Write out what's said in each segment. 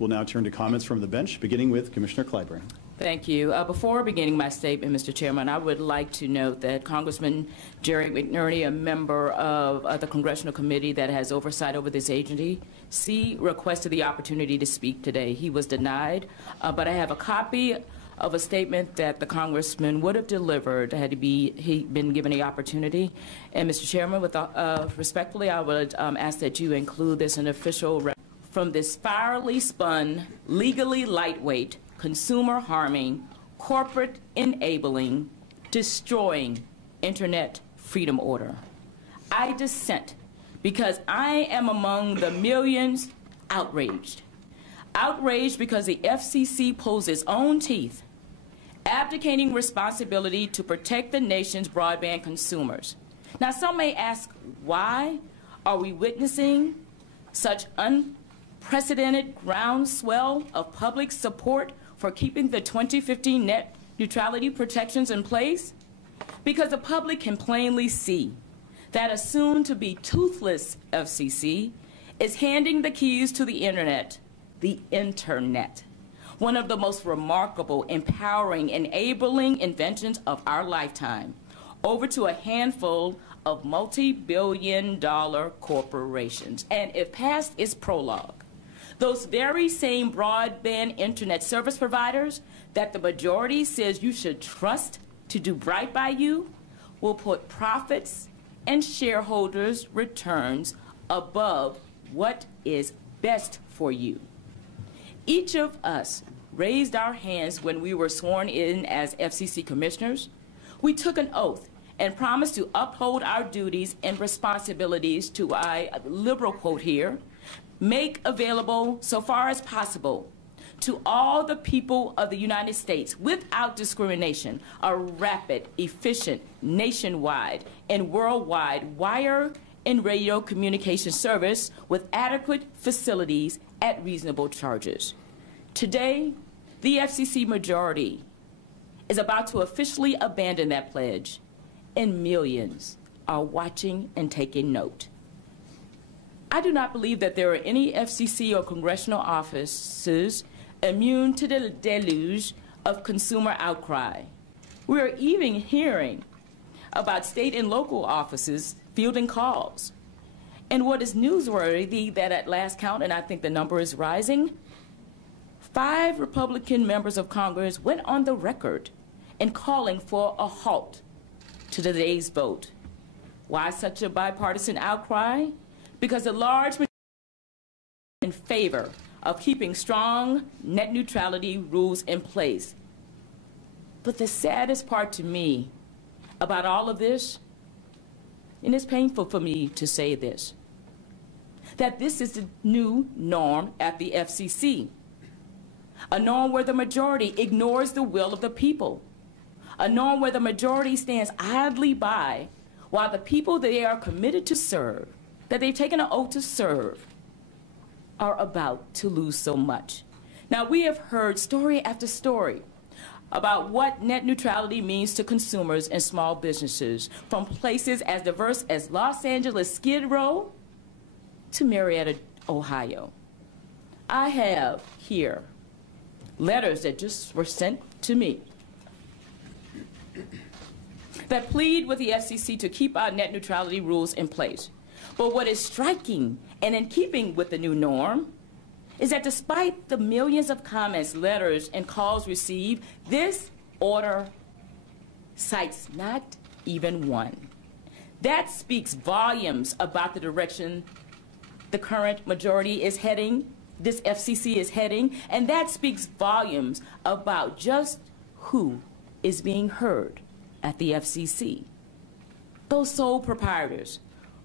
We'll now turn to comments from the bench, beginning with Commissioner Clyburn. Thank you. Before beginning my statement, Mr. Chairman, I would like to note that Congressman Jerry McNerney, a member of the Congressional Committee that has oversight over this agency, requested the opportunity to speak today. He was denied, but I have a copy of a statement that the congressman would have delivered had he been given the opportunity. And Mr. Chairman, respectfully, I would ask that you include this in official from this firely spun, legally lightweight, consumer-harming, corporate-enabling, destroying Internet freedom order. I dissent because I am among the millions outraged. Outraged because the FCC pulls its own teeth, abdicating responsibility to protect the nation's broadband consumers. Now, some may ask, why are we witnessing such unprecedented groundswell of public support for keeping the 2015 net neutrality protections in place? Because the public can plainly see that a soon-to-be toothless FCC is handing the keys to the Internet, one of the most remarkable, empowering, enabling inventions of our lifetime, over to a handful of multi-billion-dollar corporations. And if past is prologue, those very same broadband Internet service providers that the majority says you should trust to do right by you will put profits and shareholders' returns above what is best for you. Each of us raised our hands when we were sworn in as FCC commissioners. We took an oath and promised to uphold our duties and responsibilities to, a liberal quote here, make available so far as possible to all the people of the United States without discrimination a rapid, efficient, nationwide, and worldwide wire and radio communication service with adequate facilities at reasonable charges. Today, the FCC majority is about to officially abandon that pledge, and millions are watching and taking note. I do not believe that there are any FCC or congressional offices immune to the deluge of consumer outcry. We are even hearing about state and local offices fielding calls. And what is newsworthy that at last count, and I think the number is rising, 5 Republican members of Congress went on the record in calling for a halt to today's vote. Why such a bipartisan outcry? Because the large majority in favor of keeping strong net neutrality rules in place. But the saddest part to me about all of this, and it's painful for me to say this, that this is the new norm at the FCC. A norm where the majority ignores the will of the people. A norm where the majority stands idly by while the people they are committed to serve, that they've taken an oath to serve, are about to lose so much. Now, we have heard story after story about what net neutrality means to consumers and small businesses, from places as diverse as Los Angeles Skid Row to Marietta, Ohio. I have here letters that just were sent to me that plead with the FCC to keep our net neutrality rules in place. But what is striking and in keeping with the new norm is that despite the millions of comments, letters, and calls received, this order cites not even one. That speaks volumes about the direction the current majority is heading, this FCC is heading, and that speaks volumes about just who is being heard at the FCC. Those sole proprietors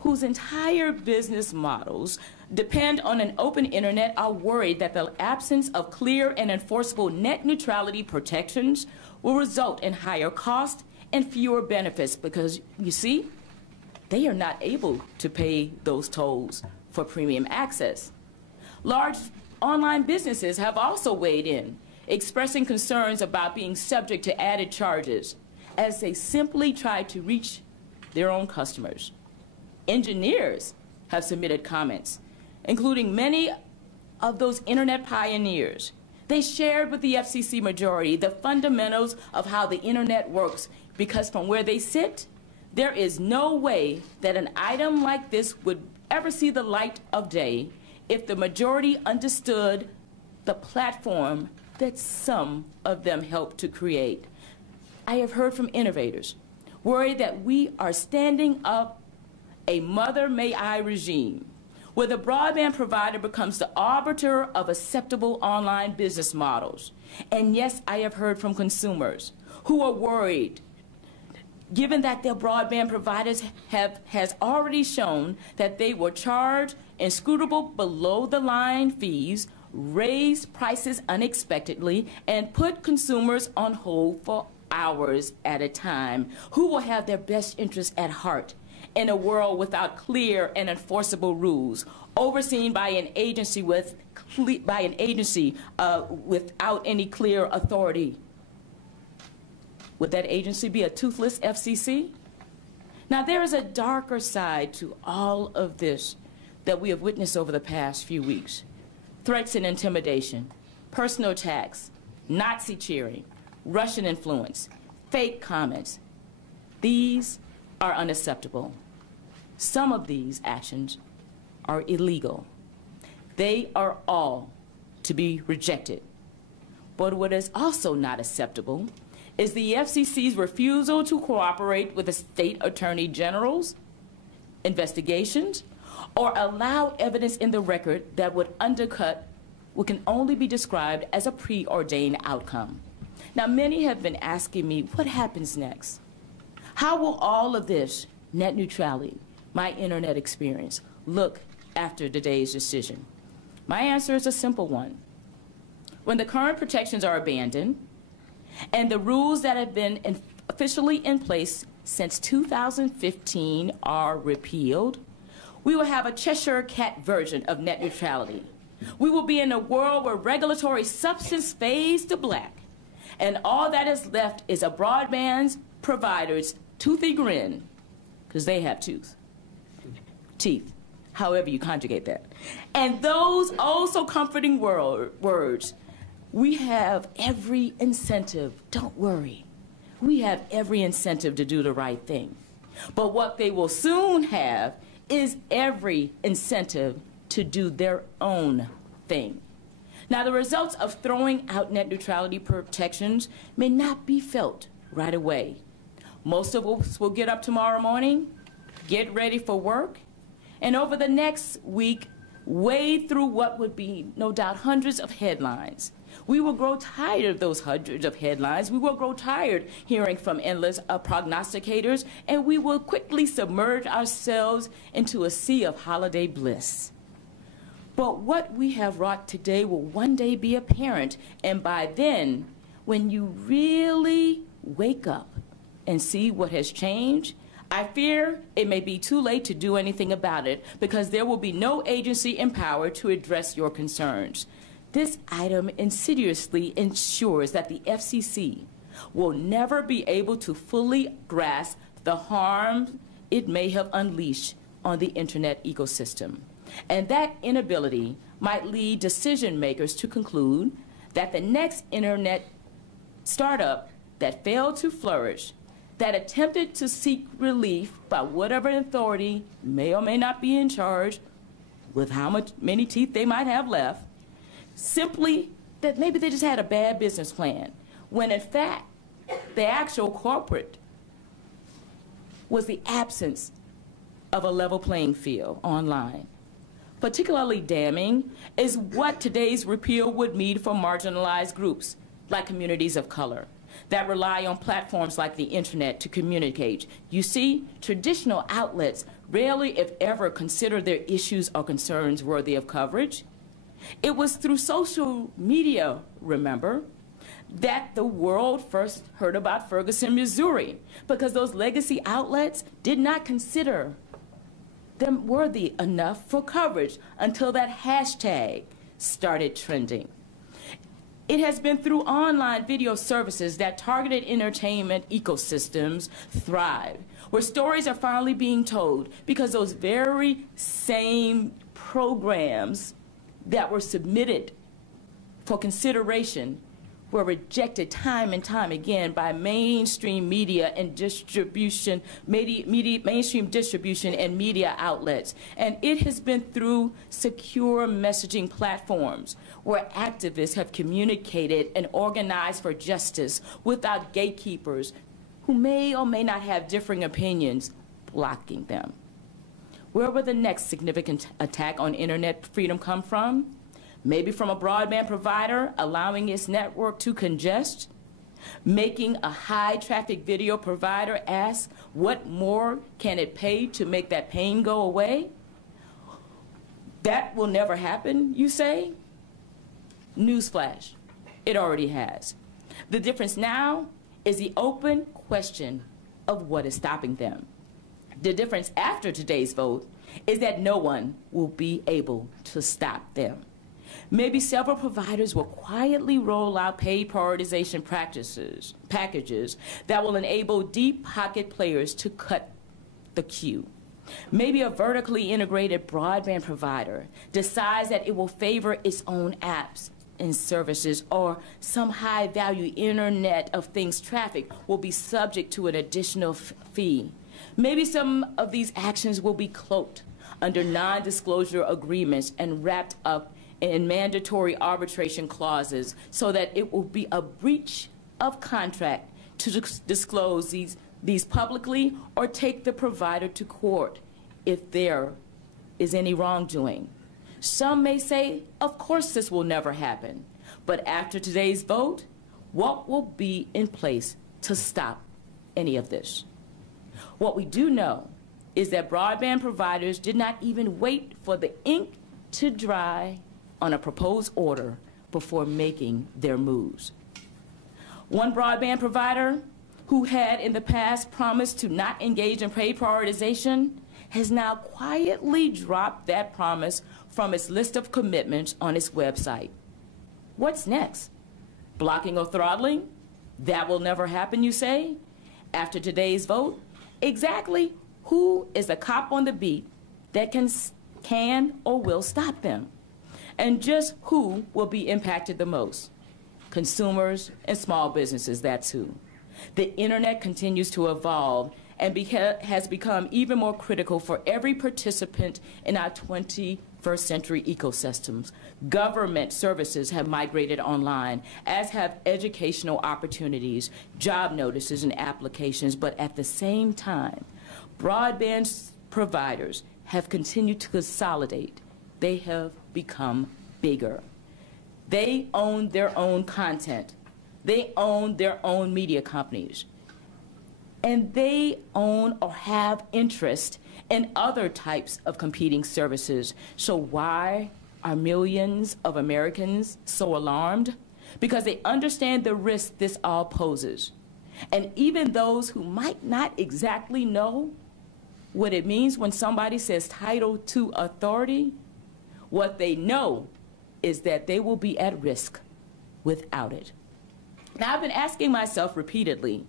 whose entire business models depend on an open internet are worried that the absence of clear and enforceable net neutrality protections will result in higher costs and fewer benefits because, you see, they are not able to pay those tolls for premium access. Large online businesses have also weighed in, expressing concerns about being subject to added charges as they simply try to reach their own customers. Engineers have submitted comments, including many of those internet pioneers. They shared with the FCC majority the fundamentals of how the internet works, because from where they sit, there is no way that an item like this would ever see the light of day if the majority understood the platform that some of them helped to create. I have heard from innovators worried that we are standing up a mother may I regime, where the broadband provider becomes the arbiter of acceptable online business models. And yes, I have heard from consumers who are worried, given that their broadband providers has already shown that they will charge inscrutable below-the-line fees, raise prices unexpectedly, and put consumers on hold for hours at a time, who will have their best interests at heart in a world without clear and enforceable rules, overseen by an agency without any clear authority. Would that agency be a toothless FCC? Now, there is a darker side to all of this that we have witnessed over the past few weeks. Threats and intimidation, personal attacks, Nazi cheering, Russian influence, fake comments. These are unacceptable. Some of these actions are illegal. They are all to be rejected. But what is also not acceptable is the FCC's refusal to cooperate with the state attorney general's investigations or allow evidence in the record that would undercut what can only be described as a preordained outcome. Now, many have been asking me, what happens next? How will all of this, net neutrality, my internet experience, look after today's decision? My answer is a simple one. When the current protections are abandoned and the rules that have been officially in place since 2015 are repealed, we will have a Cheshire Cat version of net neutrality. We will be in a world where regulatory substance fades to black, and all that is left is a broadband provider's toothy grin, because they have teeth, however you conjugate that. And those also comforting words, we have every incentive, don't worry, we have every incentive to do the right thing. But what they will soon have is every incentive to do their own thing. Now, the results of throwing out net neutrality protections may not be felt right away. Most of us will get up tomorrow morning, get ready for work, and over the next week, wade through what would be, no doubt, hundreds of headlines. We will grow tired of those hundreds of headlines. We will grow tired hearing from endless prognosticators, and we will quickly submerge ourselves into a sea of holiday bliss. But what we have wrought today will one day be apparent, and by then, when you really wake up and see what has changed, I fear it may be too late to do anything about it, because there will be no agency empowered to address your concerns. This item insidiously ensures that the FCC will never be able to fully grasp the harm it may have unleashed on the internet ecosystem. And that inability might lead decision makers to conclude that the next internet startup that failed to flourish, that attempted to seek relief by whatever authority may or may not be in charge, with many teeth they might have left, simply that maybe they just had a bad business plan, when in fact the actual culprit was the absence of a level playing field online. Particularly damning is what today's repeal would mean for marginalized groups like communities of color that rely on platforms like the internet to communicate. You see, traditional outlets rarely, if ever, consider their issues or concerns worthy of coverage. It was through social media, remember, that the world first heard about Ferguson, Missouri, because those legacy outlets did not consider them worthy enough for coverage until that hashtag started trending. It has been through online video services that targeted entertainment ecosystems thrive, where stories are finally being told because those very same programs that were submitted for consideration were rejected time and time again by mainstream media and distribution, mainstream distribution and media outlets. And it has been through secure messaging platforms where activists have communicated and organized for justice without gatekeepers who may or may not have differing opinions blocking them. Where will the next significant attack on internet freedom come from? Maybe from a broadband provider allowing its network to congest, making a high-traffic video provider ask what more can it pay to make that pain go away? That will never happen, you say? Newsflash, it already has. The difference now is the open question of what is stopping them. The difference after today's vote is that no one will be able to stop them. Maybe several providers will quietly roll out paid prioritization packages that will enable deep pocket players to cut the queue. Maybe a vertically integrated broadband provider decides that it will favor its own apps and services, or some high-value Internet of Things traffic will be subject to an additional fee. Maybe some of these actions will be cloaked under non-disclosure agreements and wrapped up in mandatory arbitration clauses so that it will be a breach of contract to disclose these publicly or take the provider to court if there is any wrongdoing. Some may say, of course this will never happen, but after today's vote, what will be in place to stop any of this? What we do know is that broadband providers did not even wait for the ink to dry on a proposed order before making their moves. One broadband provider who had in the past promised to not engage in paid prioritization has now quietly dropped that promise from its list of commitments on its website. What's next? Blocking or throttling? That will never happen, you say? After today's vote, exactly who is the cop on the beat that can or will stop them? And just who will be impacted the most? Consumers and small businesses, that's who. The internet continues to evolve and has become even more critical for every participant in our 21st century ecosystems. Government services have migrated online, as have educational opportunities, job notices, and applications. But at the same time, broadband providers have continued to consolidate. They have become bigger. They own their own content. They own their own media companies. And they own or have interest in other types of competing services. So why are millions of Americans so alarmed? Because they understand the risk this all poses. And even those who might not exactly know what it means when somebody says Title II authority, what they know is that they will be at risk without it. Now, I've been asking myself repeatedly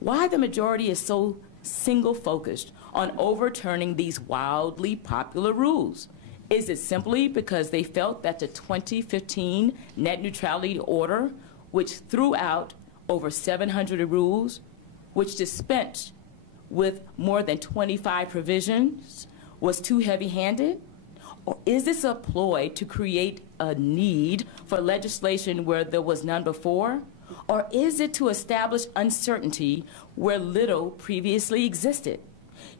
why the majority is so single-focused on overturning these wildly popular rules. Is it simply because they felt that the 2015 Net Neutrality Order, which threw out over 700 rules, which dispensed with more than 25 provisions, was too heavy-handed? Or is this a ploy to create a need for legislation where there was none before? Or is it to establish uncertainty where little previously existed?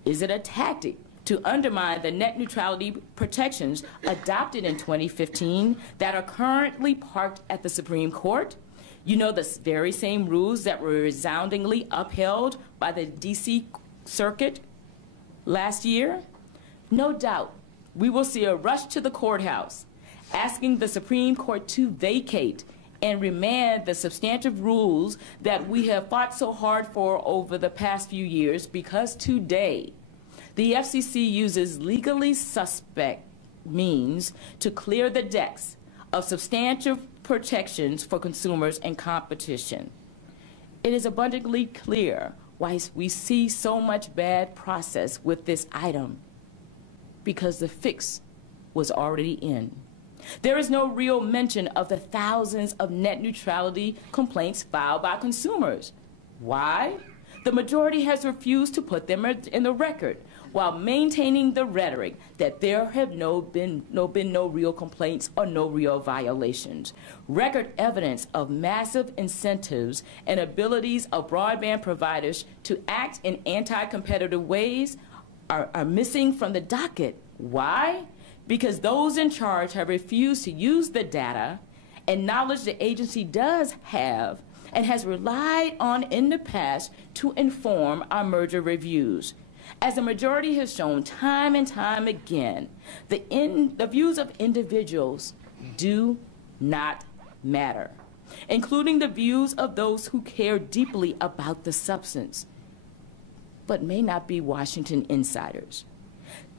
Is it a tactic to undermine the net neutrality protections adopted in 2015 that are currently parked at the Supreme Court? You know, the very same rules that were resoundingly upheld by the D.C. Circuit last year? No doubt, we will see a rush to the courthouse asking the Supreme Court to vacate and remand the substantive rules that we have fought so hard for over the past few years, because today the FCC uses legally suspect means to clear the decks of substantive protections for consumers and competition. It is abundantly clear why we see so much bad process with this item, because the fix was already in. There is no real mention of the thousands of net neutrality complaints filed by consumers. Why? The majority has refused to put them in the record, while maintaining the rhetoric that there have been no real complaints or no real violations. Record evidence of massive incentives and abilities of broadband providers to act in anti-competitive ways are missing from the docket. Why? Because those in charge have refused to use the data and knowledge the agency does have and has relied on in the past to inform our merger reviews. As the majority has shown time and time again, the views of individuals do not matter, including the views of those who care deeply about the substance, but may not be Washington insiders.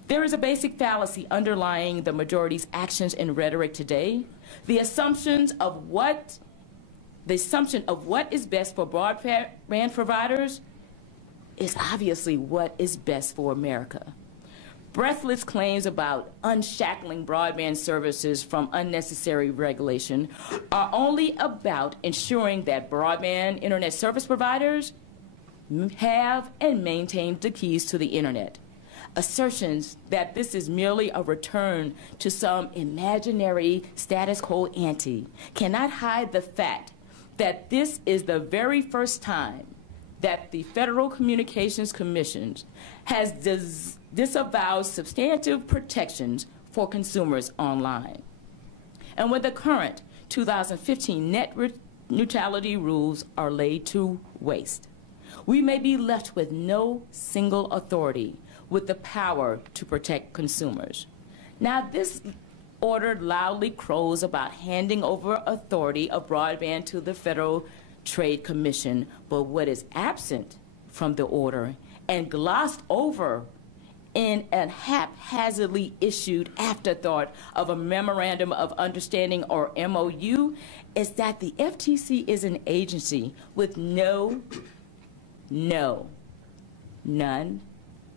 There is a basic fallacy underlying the majority's actions and rhetoric today. The assumption of what is best for broadband providers is obviously what is best for America. Breathless claims about unshackling broadband services from unnecessary regulation are only about ensuring that broadband internet service providers have and maintain the keys to the internet. Assertions that this is merely a return to some imaginary status quo ante cannot hide the fact that this is the very first time that the Federal Communications Commission has disavowed substantive protections for consumers online. And when the current 2015 net neutrality rules are laid to waste, we may be left with no single authority with the power to protect consumers. Now, this order loudly crows about handing over authority of broadband to the Federal Trade Commission, but what is absent from the order and glossed over in a haphazardly issued afterthought of a Memorandum of Understanding, or MOU, is that the FTC is an agency with none,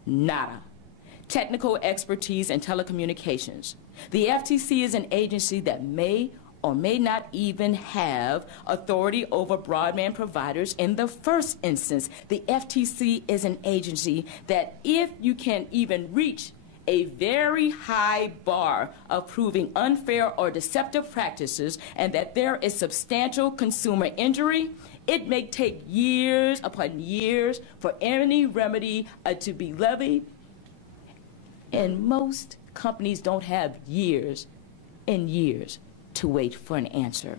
nada, technical expertise in telecommunications. The FTC is an agency that may or may not even have authority over broadband providers in the first instance. The FTC is an agency that, if you can even reach a very high bar of proving unfair or deceptive practices and that there is substantial consumer injury, it may take years upon years for any remedy to be levied. And most companies don't have years and years to wait for an answer.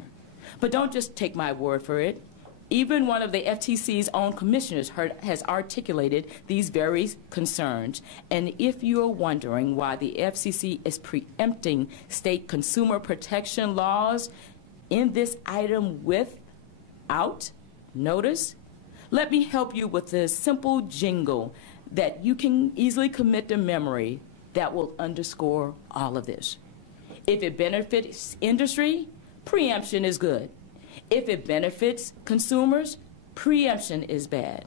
But don't just take my word for it. Even one of the FTC's own commissioners has articulated these very concerns. And if you are wondering why the FCC is preempting state consumer protection laws in this item without notice, let me help you with a simple jingle that you can easily commit to memory that will underscore all of this. If it benefits industry, preemption is good. If it benefits consumers, preemption is bad.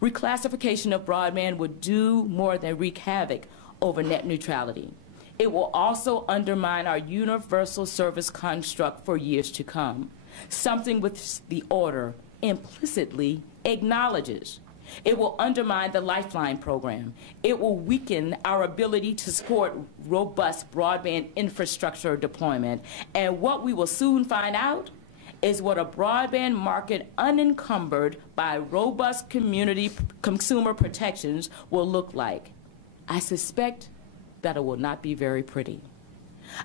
Reclassification of broadband would do more than wreak havoc over net neutrality. It will also undermine our universal service construct for years to come, something which the order implicitly acknowledges. It will undermine the Lifeline program. It will weaken our ability to support robust broadband infrastructure deployment. And what we will soon find out is what a broadband market unencumbered by robust consumer protections will look like. I suspect that it will not be very pretty.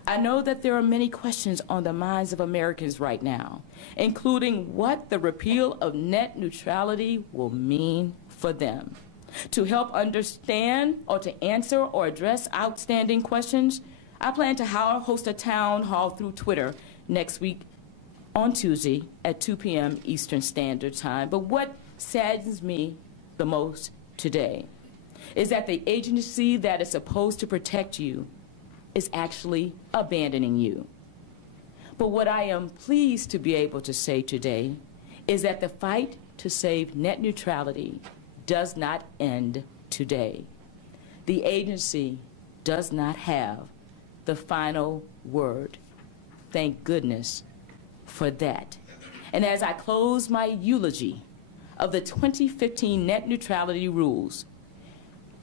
I know that there are many questions on the minds of Americans right now, including what the repeal of net neutrality will mean for them. To help understand or to answer or address outstanding questions, I plan to host a town hall through Twitter next week on Tuesday at 2 p.m. Eastern Standard Time. But what saddens me the most today is that the agency that is supposed to protect you is actually abandoning you. But what I am pleased to be able to say today is that the fight to save net neutrality does not end today. The agency does not have the final word Thank goodness for that. And as I close my eulogy of the 2015 net neutrality rules,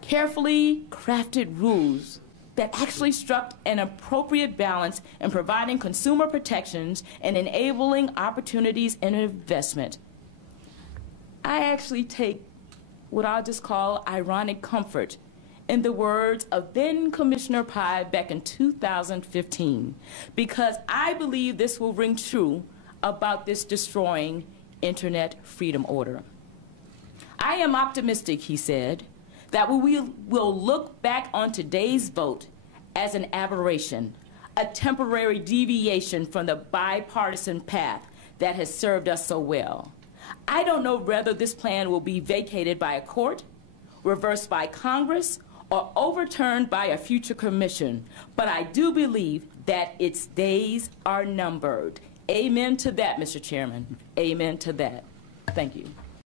carefully crafted rules that actually struck an appropriate balance in providing consumer protections and enabling opportunities and investment, I actually take what I'll just call ironic comfort in the words of then Commissioner Pai back in 2015, because I believe this will ring true about this destroying Internet freedom order. I am optimistic, he said, that we will look back on today's vote as an aberration, a temporary deviation from the bipartisan path that has served us so well. I don't know whether this plan will be vacated by a court, reversed by Congress, or overturned by a future commission, but I do believe that its days are numbered. Amen to that, Mr. Chairman. Amen to that. Thank you.